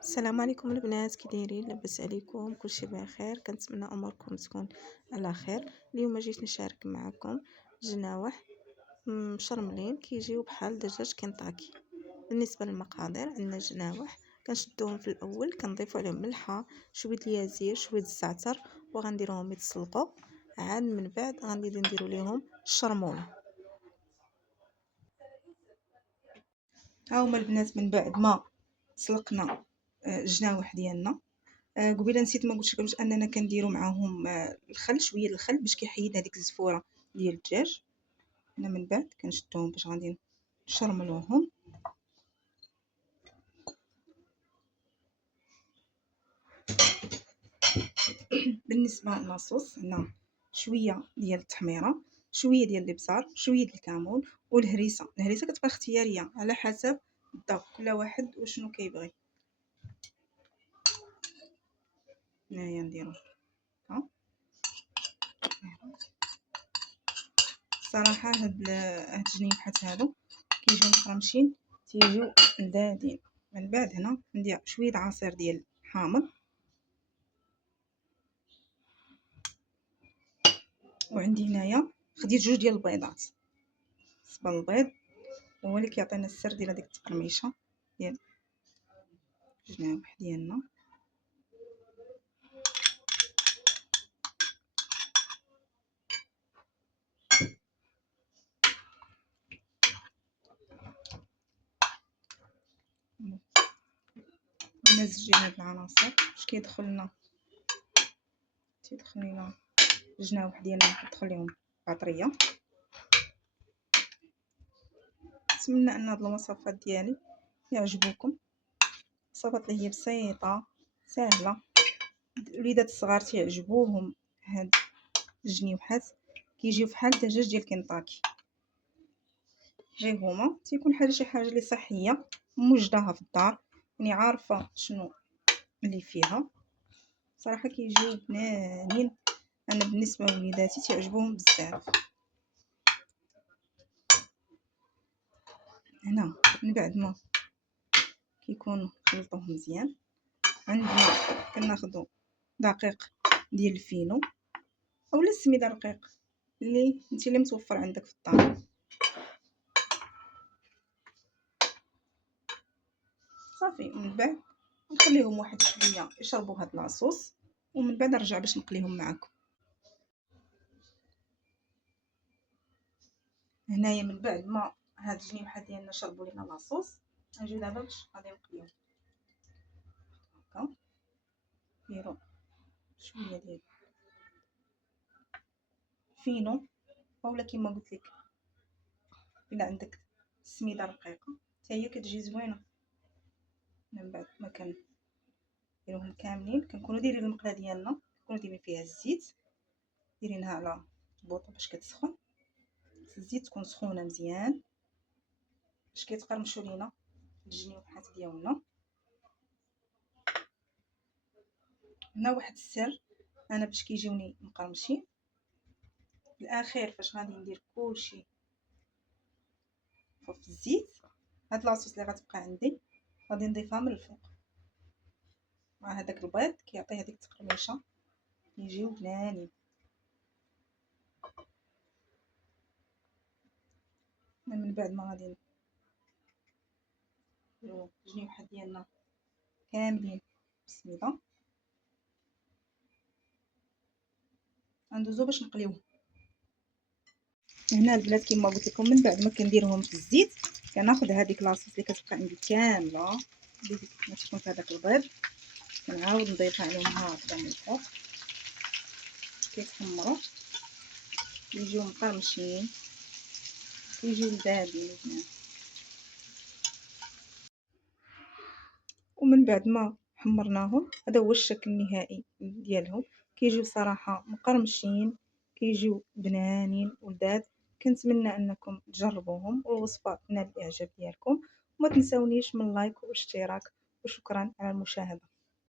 السلام عليكم البنات، كي دايرين؟ لاباس عليكم؟ كلشي بخير؟ كنتمنى اموركم تكون على خير. اليوم جيت نشارك معكم جناوح مشرملين كيجيو بحال دجاج كنطاكي. بالنسبه للمقادير، عندنا جناوح كنشدوهم في الاول، كنضيفوا عليهم ملحه، شويه اليازير، شويه الزعتر، وغنديروهم يتسلقوا. عاد من بعد نديروا ليهم الشرموله. ها هما البنات من بعد ما سلقنا الجناوح ديالنا. قبيله نسيت ما قلت لكمش اننا كنديروا معاهم الخل، شويه الخل باش كيحيد هذيك الزفوره ديال الدجاج. انا من بعد كنشدهم باش غادي نشرملوهم. بالنسبه للاصوص، عندنا شويه ديال التحميره، شويه ديال الابزار، شويه ديال الكمون والهريسه. الهريسه كتبقى اختياريه على حسب الذوق، كل واحد وشنو كيبغي. هنايا نديرو ها. صراحه هاد الجنيبحات هادو كيجيو مقرمشين، تيجيو لذاذين. من بعد هنا ندير شويه عصير ديال حامض، وعندي هنايا خديت جوج ديال البيضات. بالنسبه للبيض هو اللي كيعطينا السر ديال هذيك التقرميشه ديال الجناوح ديالنا. نمزج هاد العناصر باش تيدخل لنا الجناوح ديالنا، كتدخل لهم عطريه. نتمنى ان هاد الوصفات ديالي يعجبوكم، وصفات اللي هي بسيطه سهله. الوليدات الصغار تيعجبوهم هاد الجنيوحات، كيجيو فحال الدجاج ديال كنطاكي. غير هما تيكون شي حاجه اللي صحيه موجداها في الدار، يعني عارفه شنو اللي فيها. صراحه كيجيو بنانين. انا بالنسبه لوليداتي تعجبهم بزاف. هنا من بعد ما كيكون خلطوه مزيان، عندنا كناخذوا دقيق ديال الفينو اولا السميده رقيق اللي متوفر عندك في الدار. صافي من بعد نخليهم واحد شويه يشربوا هاد لاصوص، ومن بعد نرجع باش نقليهم معكم. هنايا من بعد ما هاد الجنيبحه ديالنا شربوا لينا لاصوص، نجيو دابا باش غادي نقليهم. هكا نديرو شويه ديال فينو، اولا كيما قلت لك الا عندك السميده رقيقه حتى هي كتجي زوينه. من بعد ما كنديروهم كاملين كنكونوا دايرين المقله ديالنا، كنكونوا دايرين فيها الزيت، دايرينها على البوطه باش كتسخن. الزيت تكون سخونه مزيان باش كيتقرمشوا لينا الجنيوحات ديالنا. هنا واحد السر، انا باش كيجيوني مقرمشين في الاخير فاش غادي ندير كلشي في الزيت، هاد لاصوص اللي غتبقى عندي غادي نضيفها من الفوق مع هذاك البيض، كيعطي هذيك التقرميشه، يجيو بنانين. من بعد ما غادي نديرو الجنيوحات ديالنا كاملين بسميده، غندوزو باش نقليوهم. هنا البنات كما قلت لكم من بعد ما كنديرهم في الزيت، كناخذ هذيك لاصوص اللي كتبقى عندي كامله اللي ما تكون في هذاك البيض، كنعاود نضيفها عليهم هكذا من الفوق. كيتحمروا كيجيو مقرمشين، كيجيو لذاذين. ومن بعد ما حمرناهم هذا هو الشكل النهائي ديالهم. كيجيو صراحه مقرمشين، كيجيو بنانين ولذاذ. كنتمنى انكم تجربوهم والوصفه تنال الاعجاب ديالكم، وما تنساونيش من لايك واشتراك، وشكرا على المشاهده.